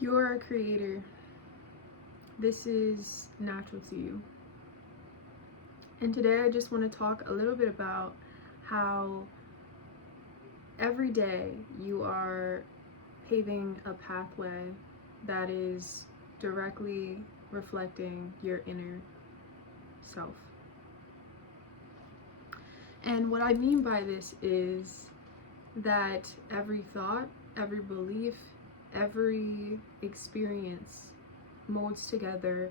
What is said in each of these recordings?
You're a creator. This is natural to you. And today I just want to talk a little bit about how every day you are paving a pathway that is directly reflecting your inner self. And what I mean by this is that every thought, every belief, every experience molds together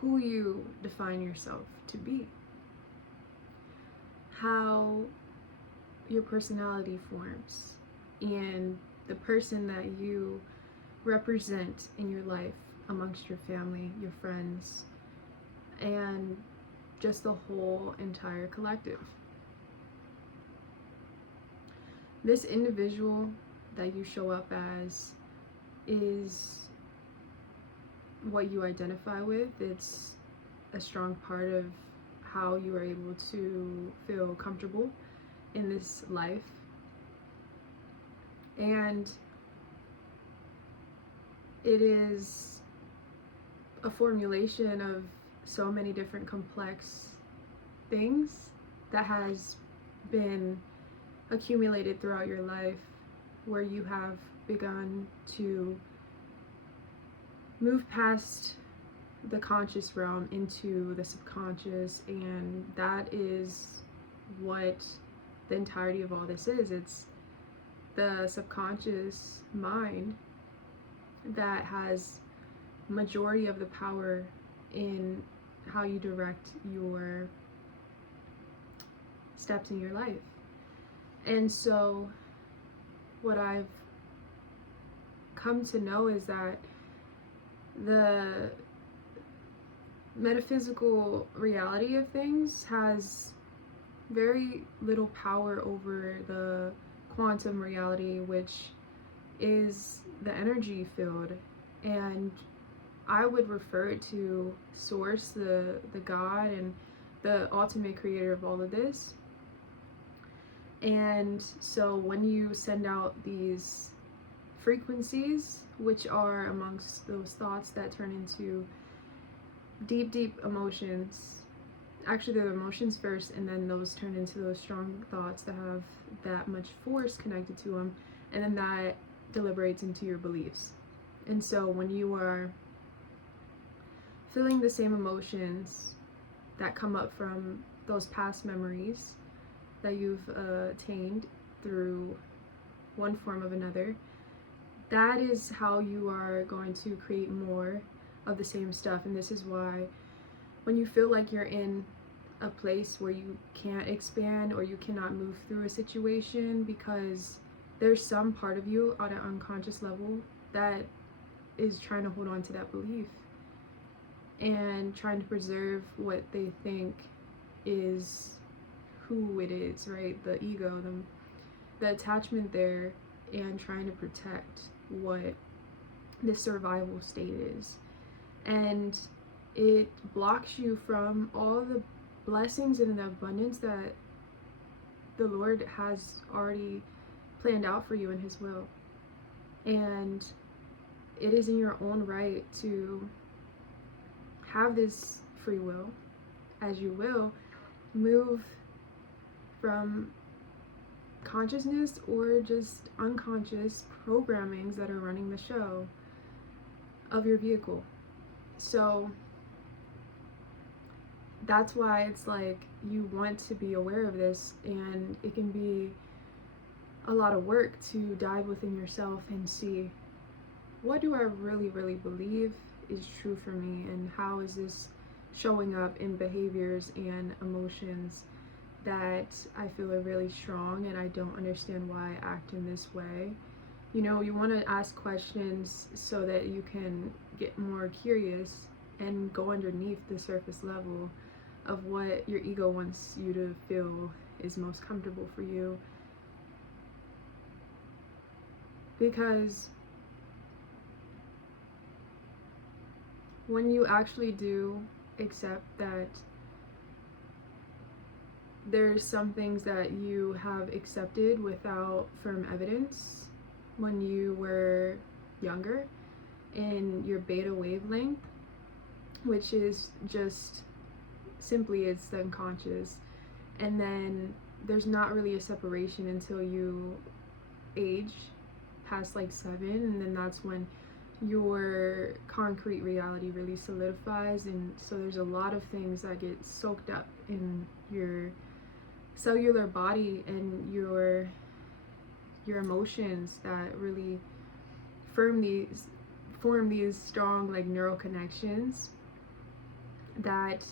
who you define yourself to be, how your personality forms, and the person that you represent in your life amongst your family, your friends, and just the whole entire collective. This individual that you show up as is what you identify with. It's a strong part of how you are able to feel comfortable in this life. And it is a formulation of so many different complex things that has been accumulated throughout your life, where you have begun to move past the conscious realm into the subconscious, and that is what the entirety of all this is. It's the subconscious mind that has majority of the power in how you direct your steps in your life. And so what I've come to know is that the metaphysical reality of things has very little power over the quantum reality, which is the energy field. And I would refer it to Source, the God, and the ultimate creator of all of this. And so when you send out these frequencies, which are amongst those thoughts that turn into deep emotions, actually they're the emotions first, and then those turn into those strong thoughts that have that much force connected to them, and then that deliberates into your beliefs. And so when you are feeling the same emotions that come up from those past memories that you've attained through one form of another, that is how you are going to create more of the same stuff. And this is why when you feel like you're in a place where you can't expand or you cannot move through a situation because there's some part of you on an unconscious level that is trying to hold on to that belief and trying to preserve what they think is who it is, right? The ego, the attachment there, and trying to protect what the survival state is. And it blocks you from all the blessings and the abundance that the Lord has already planned out for you in His will. And it is in your own right to have this free will, as you will move from consciousness or just unconscious programmings that are running the show of your vehicle. So that's why it's like you want to be aware of this, and it can be a lot of work to dive within yourself and see, what do I really believe is true for me, and how is this showing up in behaviors and emotions that I feel are really strong, and I don't understand why I act in this way. You know, you want to ask questions so that you can get more curious and go underneath the surface level of what your ego wants you to feel is most comfortable for you. Because when you actually do accept that there's some things that you have accepted without firm evidence when you were younger, in your beta wavelength, which is just simply it's the unconscious. And then there's not really a separation until you age past like 7, and then that's when your concrete reality really solidifies. And so there's a lot of things that get soaked up in your cellular body and your emotions that really form these strong like neural connections that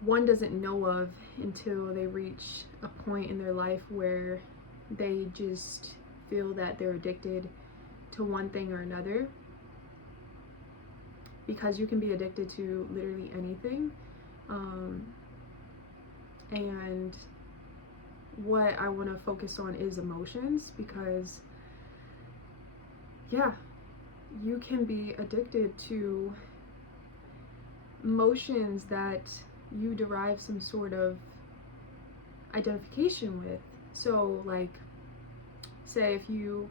one doesn't know of until they reach a point in their life where they just feel that they're addicted to one thing or another, because you can be addicted to literally anything. And what I want to focus on is emotions, because yeah, you can be addicted to emotions that you derive some sort of identification with. So like, say if you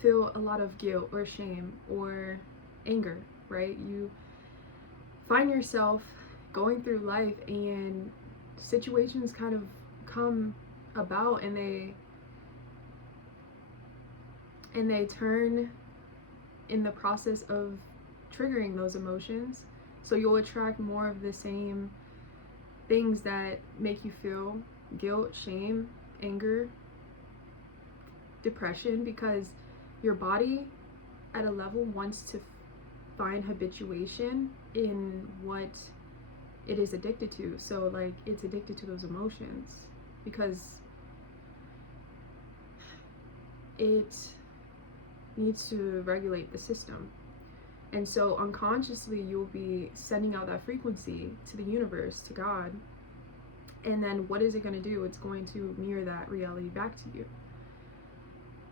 feel a lot of guilt or shame or anger, right? You find yourself going through life and situations kind of come about, and they turn in the process of triggering those emotions. So you'll attract more of the same things that make you feel guilt, shame, anger, depression, because your body at a level wants to find habituation in what it is addicted to. So like, it's addicted to those emotions because it needs to regulate the system. And so unconsciously you'll be sending out that frequency to the universe, to God. And then what is it going to do? It's going to mirror that reality back to you.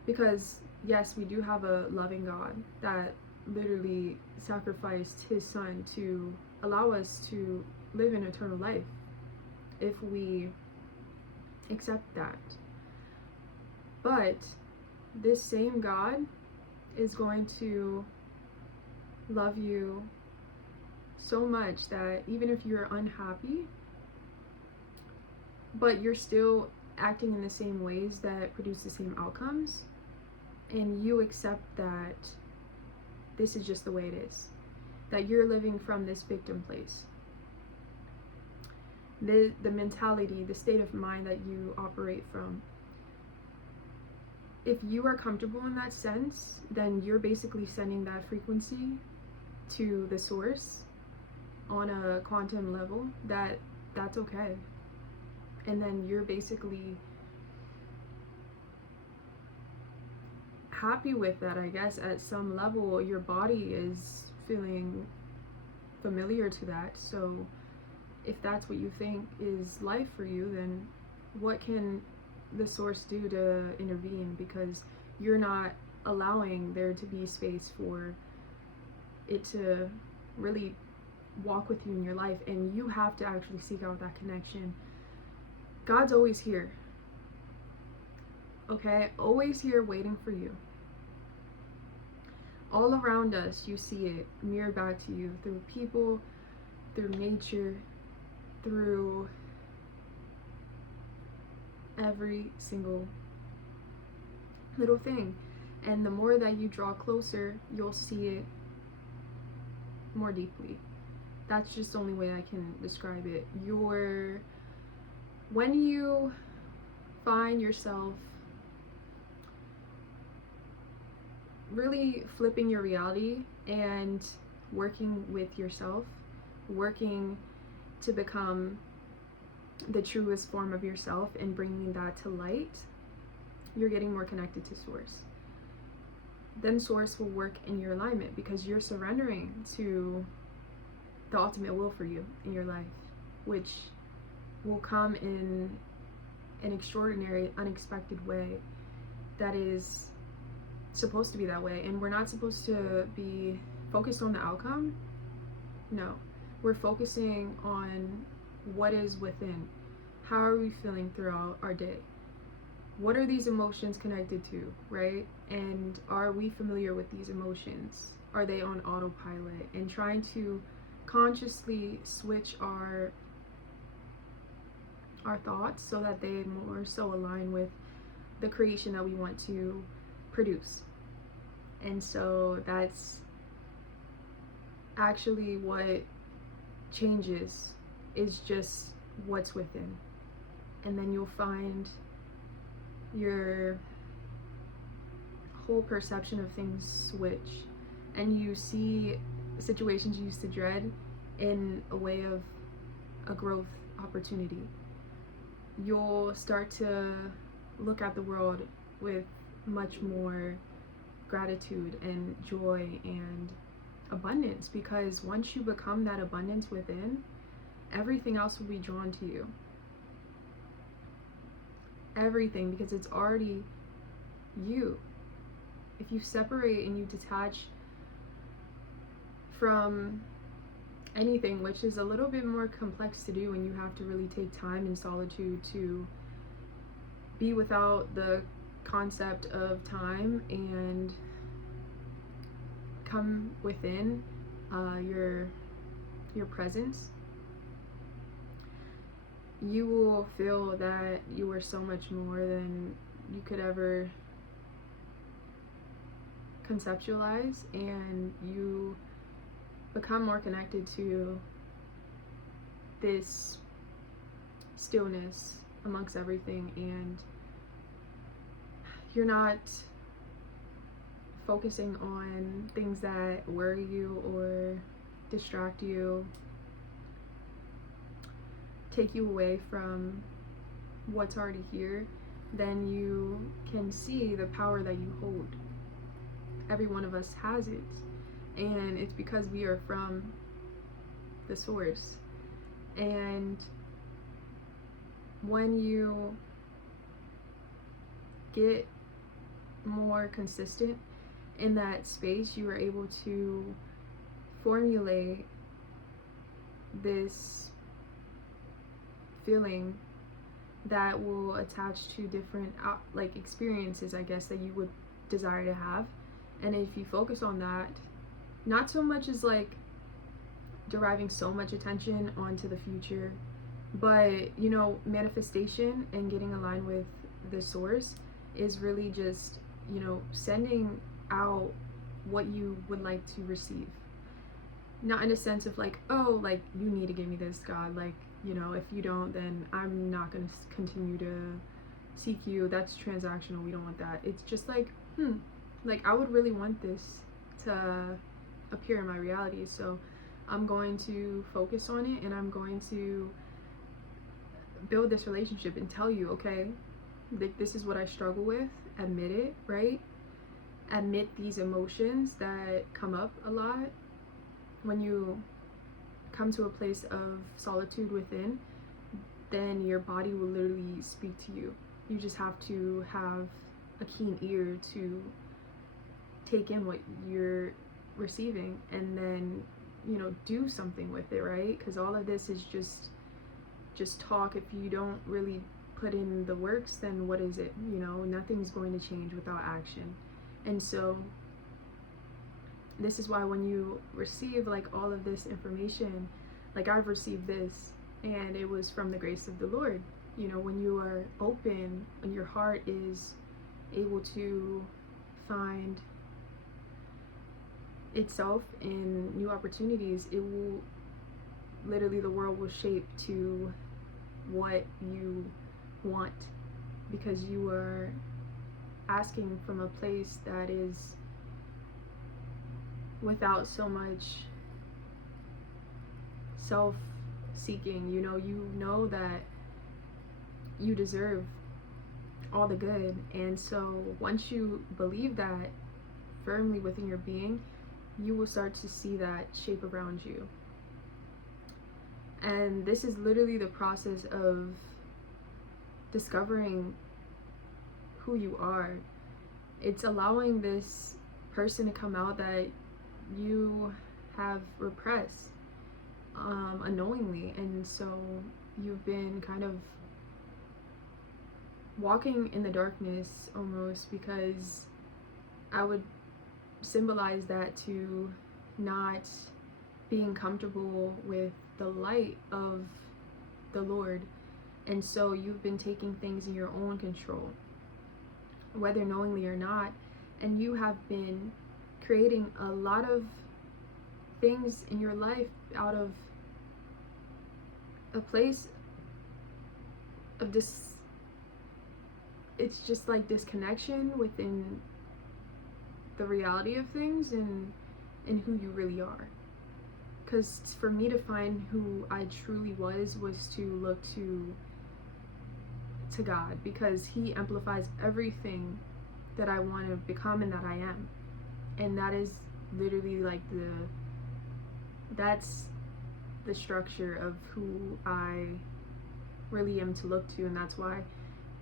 Because yes, we do have a loving God that literally sacrificed his son to allow us to live in eternal life if we accept that. But this same God is going to love you so much that even if you're unhappy, but you're still acting in the same ways that produce the same outcomes, and you accept that this is just the way it is, that you're living from this victim place, the mentality, the state of mind that you operate from, if you are comfortable in that sense, then you're basically sending that frequency to the source on a quantum level, that's okay. And then you're basically happy with that, I guess. At some level your body is feeling familiar to that. So if that's what you think is life for you, then what can the source do to intervene? Because you're not allowing there to be space for it to really walk with you in your life, and you have to actually seek out that connection. God's always here, okay? Always here waiting for you. All around us, you see it mirrored back to you through people, through nature, through every single little thing. And the more that you draw closer, you'll see it more deeply. That's just the only way I can describe it. When you find yourself really flipping your reality and working with yourself, working to become the truest form of yourself and bringing that to light, you're getting more connected to source. Then source will work in your alignment because you're surrendering to the ultimate will for you in your life, which will come in an extraordinary, unexpected way that is supposed to be that way. And we're not supposed to be focused on the outcome. No, we're focusing on what is within. How are we feeling throughout our day? what are these emotions connected to, right? And are we familiar with these emotions? Are they on autopilot? And trying to consciously switch our thoughts so that they more so align with the creation that we want to produce. And so that's actually what changes, is just what's within. And then you'll find your whole perception of things switch, and you see situations you used to dread in a way of a growth opportunity. You'll start to look at the world with much more gratitude and joy and abundance, because once you become that abundance within, everything else will be drawn to you. Everything, because it's already you. If you separate and you detach from anything, which is a little bit more complex to do, and you have to really take time in solitude to be without the concept of time and come within your presence, you will feel that you are so much more than you could ever conceptualize, and you become more connected to this stillness amongst everything, and you're not focusing on things that worry you or distract you, take you away from what's already here. Then you can see the power that you hold. Every one of us has it, and it's because we are from the source. And when you get more consistent in that space, you are able to formulate this feeling that will attach to different like experiences, I guess, that you would desire to have. And if you focus on that, not so much as like deriving so much attention onto the future, but manifestation and getting aligned with the source is really just sending out what you would like to receive. Not in a sense of like, oh, like, you need to give me this, God, like, if you don't, then I'm not going to continue to seek you. That's transactional. We don't want that. It's just like, like, I would really want this to appear in my reality, so I'm going to focus on it, and I'm going to build this relationship and tell you, okay, like, this is what I struggle with. Admit it, right? Admit these emotions that come up a lot. When you come to a place of solitude within, then your body will literally speak to you. You just have to have a keen ear to take in what you're receiving, and then do something with it, right? Because all of this is just talk. If you don't really put in the works, then what is it? Nothing's going to change without action. And so this is why when you receive like all of this information, like I've received this, and it was from the grace of the Lord. When you are open, when your heart is able to find itself in new opportunities, it will literally, the world will shape to what you want, because you are asking from a place that is without so much self-seeking. You know that you deserve all the good, and so once you believe that firmly within your being, you will start to see that shape around you. And this is literally the process of discovering who you are. It's allowing this person to come out that you have repressed unknowingly, and so you've been kind of walking in the darkness almost, because I would symbolize that to not being comfortable with the light of the Lord. And so you've been taking things in your own control, whether knowingly or not, and you have been creating a lot of things in your life out of a place of this, it's just like disconnection within the reality of things and who you really are. Because for me to find who I truly was to look to God, because He amplifies everything that I want to become and that I am. And that is literally like that's the structure of who I really am to look to, and that's why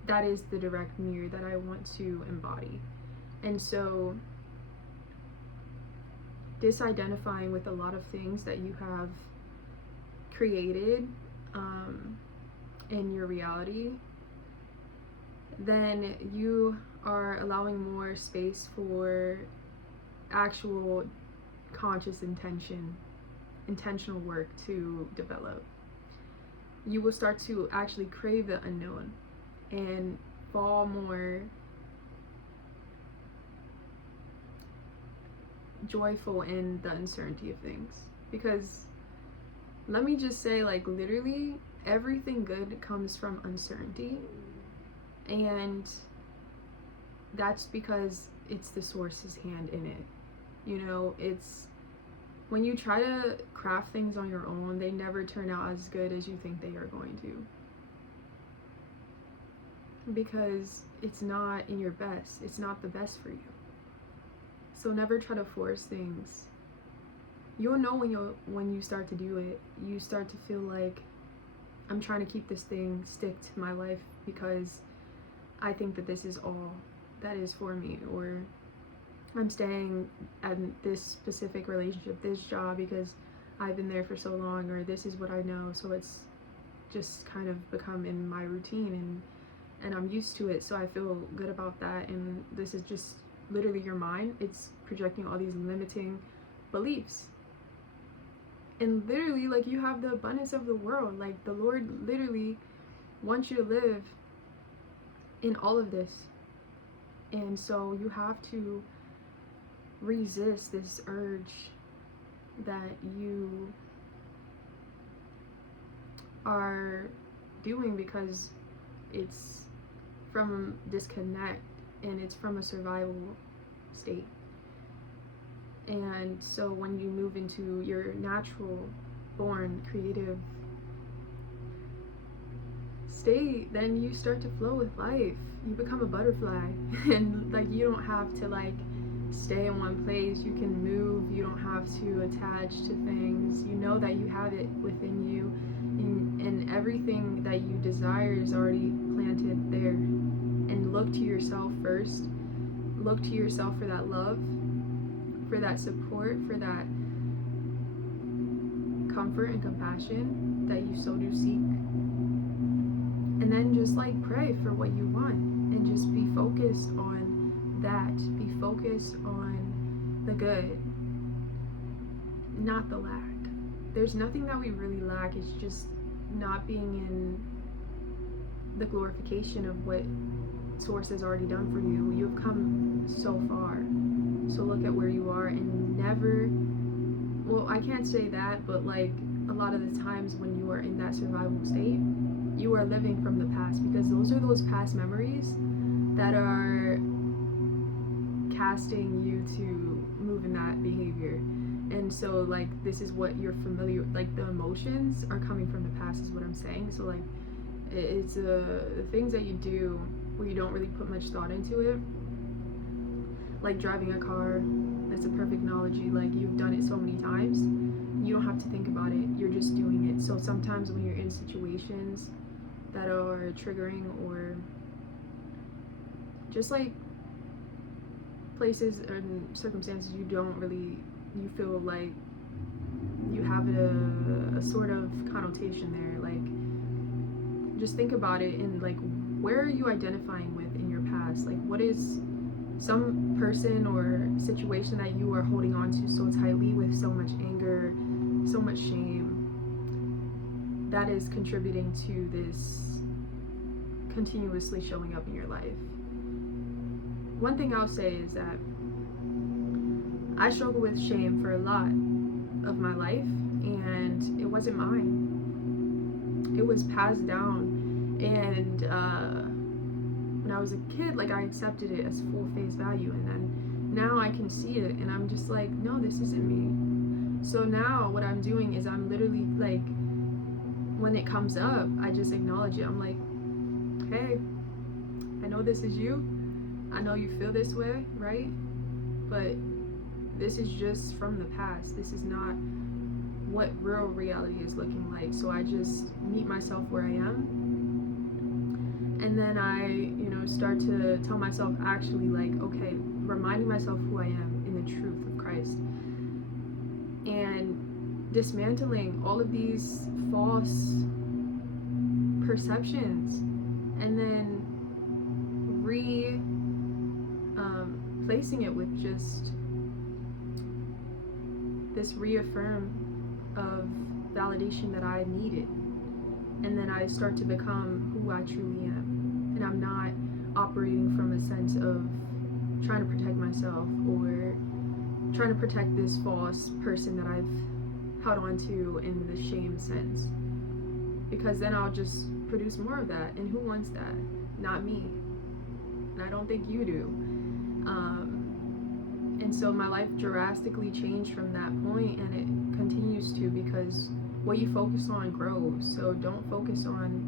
that is the direct mirror that I want to embody. And so disidentifying with a lot of things that you have created in your reality, then you are allowing more space for actual conscious intentional work to develop. You will start to actually crave the unknown and fall more joyful in the uncertainty of things. Because let me just say, like, literally everything good comes from uncertainty, and that's because it's the source's hand in it. You know, it's when you try to craft things on your own, they never turn out as good as you think they are going to, because it's not in your best. It's not the best for you. So never try to force things. You'll know when you start to do it. You start to feel like, I'm trying to keep this thing stick to my life because I think that this is all that is for me, or I'm staying at this specific relationship, this job, because I've been there for so long, or this is what I know, so it's just kind of become in my routine, and I'm used to it, so I feel good about that. And this is just literally your mind. It's projecting all these limiting beliefs. And literally, like, you have the abundance of the world. Like, the Lord literally wants you to live in all of this. And so you have to resist this urge that you are doing, because it's from disconnect and it's from a survival state. And so when you move into your natural born creative state, then you start to flow with life. You become a butterfly and like, you don't have to like stay in one place. You can move. You don't have to attach to things. You know that you have it within you, and everything that you desire is already planted there. And look to yourself first. Look to yourself for that love, for that support, for that comfort and compassion that you so do seek. And then just like pray for what you want, and just be focused on that. Be focused on the good, not the lack. There's nothing that we really lack. It's just not being in the glorification of what Source has already done for you. You've come so far. So look at where you are, and never, well, I can't say that, but like a lot of the times when you are in that survival state, you are living from the past, because those are those past memories that are casting you to move in that behavior. And so like, this is what you're familiar with. Like, the emotions are coming from the past is what I'm saying. So like, it's the things that you do where you don't really put much thought into it, like driving a car. That's a perfect analogy. Like, you've done it so many times, you don't have to think about it, you're just doing it. So sometimes when you're in situations that are triggering, or just like places and circumstances you don't really, you feel like you have a sort of connotation there, like, just think about it in like where are you identifying with in your past? Like, what is some person or situation that you are holding on to so tightly with so much anger, so much shame, that is contributing to this continuously showing up in your life? One thing I'll say is that I struggle with shame for a lot of my life, and it wasn't mine. It was passed down, and when I was a kid, like, I accepted it as full face value, and then now I can see it, and I'm just like, no, this isn't me. So now what I'm doing is I'm literally like, when it comes up, I just acknowledge it. I'm like, hey, I know this is you. I know you feel this way, right? But this is just from the past. This is not what real reality is looking like. So I just meet myself where I am. And then I, start to tell myself, actually, like, okay, reminding myself who I am in the truth of Christ. And dismantling all of these false perceptions. And then replacing it with just this reaffirm of validation that I needed. And then I start to become who I truly am. And I'm not operating from a sense of trying to protect myself or trying to protect this false person that I've held on to in the shame sense. Because then I'll just produce more of that. And who wants that? Not me. And I don't think you do. And so my life drastically changed from that point, and it continues to, because what you focus on grows. So don't focus on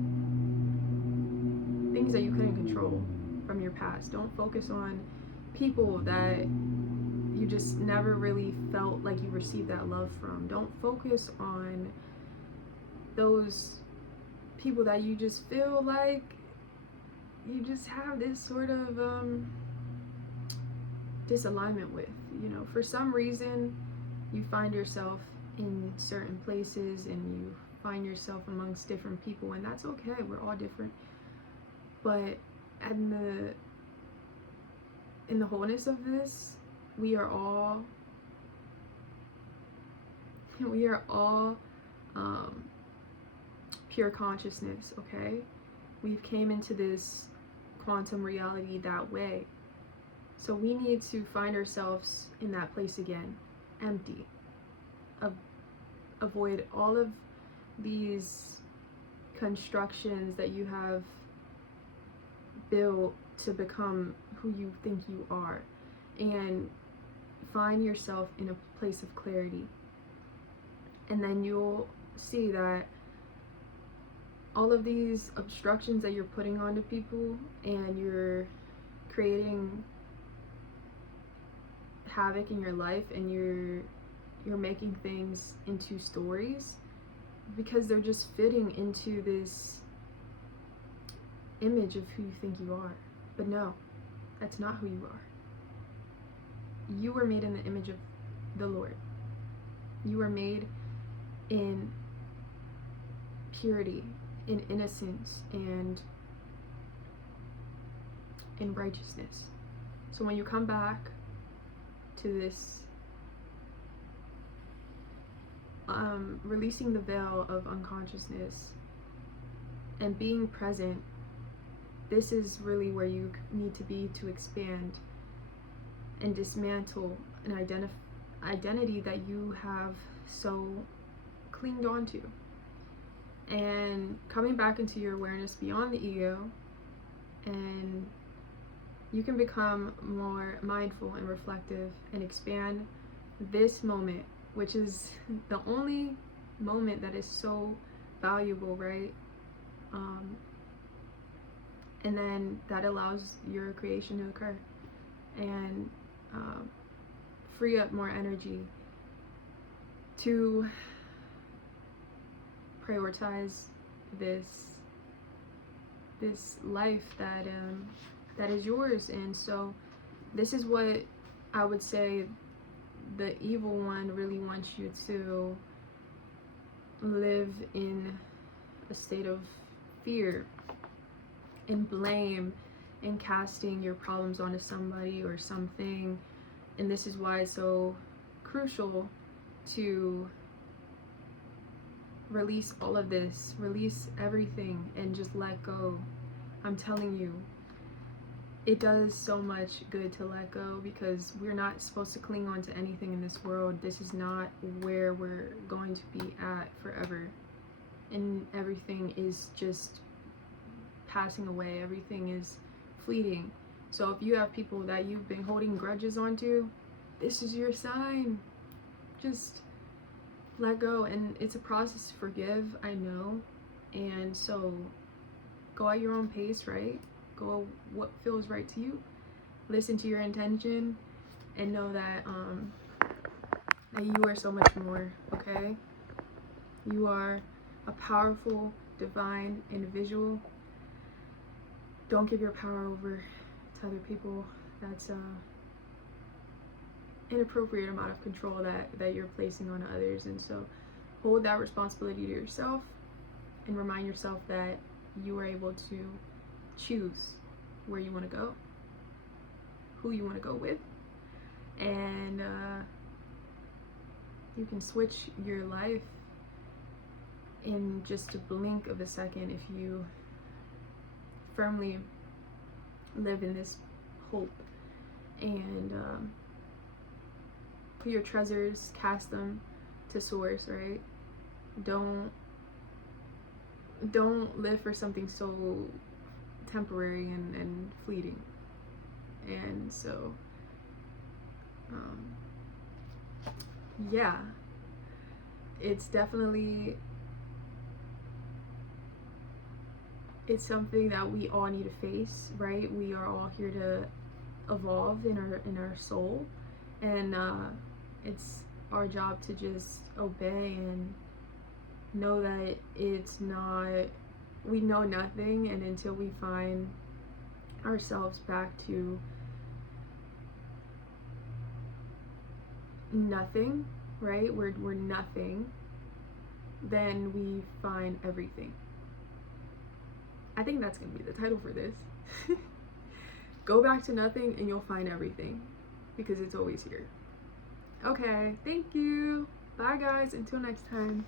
things that you couldn't control from your past. Don't focus on people that you just never really felt like you received that love from. Don't focus on those people that you just feel like you just have this sort of disalignment with. For some reason you find yourself in certain places and you find yourself amongst different people, and that's okay. We're all different. But in the wholeness of this, we are all pure consciousness, okay? We've came into this quantum reality that way. So we need to find ourselves in that place again, empty. Avoid all of these constructions that you have built to become who you think you are, and find yourself in a place of clarity. And then you'll see that all of these obstructions that you're putting onto people, and you're creating havoc in your life, and you're making things into stories because they're just fitting into this image of who you think you are. But no, that's not who you are. You were made in the image of the Lord. You were made in purity, in innocence, and in righteousness. So when you come back to this releasing the veil of unconsciousness and being present, this is really where you need to be to expand and dismantle an identity that you have so clinged onto. And coming back into your awareness beyond the ego, and you can become more mindful and reflective and expand this moment, which is the only moment that is so valuable, right? And then that allows your creation to occur and free up more energy to prioritize this life that is yours. And so this is what I would say the evil one really wants you to live in: a state of fear, and blame and casting your problems onto somebody or something. And this is why it's so crucial to release all of this, release everything, and just let go. I'm telling you, it does so much good to let go, because we're not supposed to cling on to anything in this world. This is not where we're going to be at forever, and everything is just passing away. Everything is fleeting. So if you have people that you've been holding grudges onto, this is your sign. Just let go. And it's a process to forgive, I know. And so go at your own pace, right? Go what feels right to you. Listen to your intention, and know that that you are so much more, okay? You are a powerful, divine individual. Don't give your power over to other people. That's inappropriate amount of control that you're placing on others. And so hold that responsibility to yourself, and remind yourself that you are able to choose where you want to go, who you want to go with, and you can switch your life in just a blink of a second if you firmly live in this hope. And put your treasures, cast them to source, right? Don't live for something so temporary and fleeting. And so yeah, it's definitely, it's something that we all need to face, right? We are all here to evolve in our soul, and it's our job to just obey and know that it's not, we know nothing, and until we find ourselves back to nothing, right? We're nothing, then we find everything. I think that's gonna be the title for this. Go back to nothing and you'll find everything, because it's always here. Okay, thank you. Bye guys, until next time.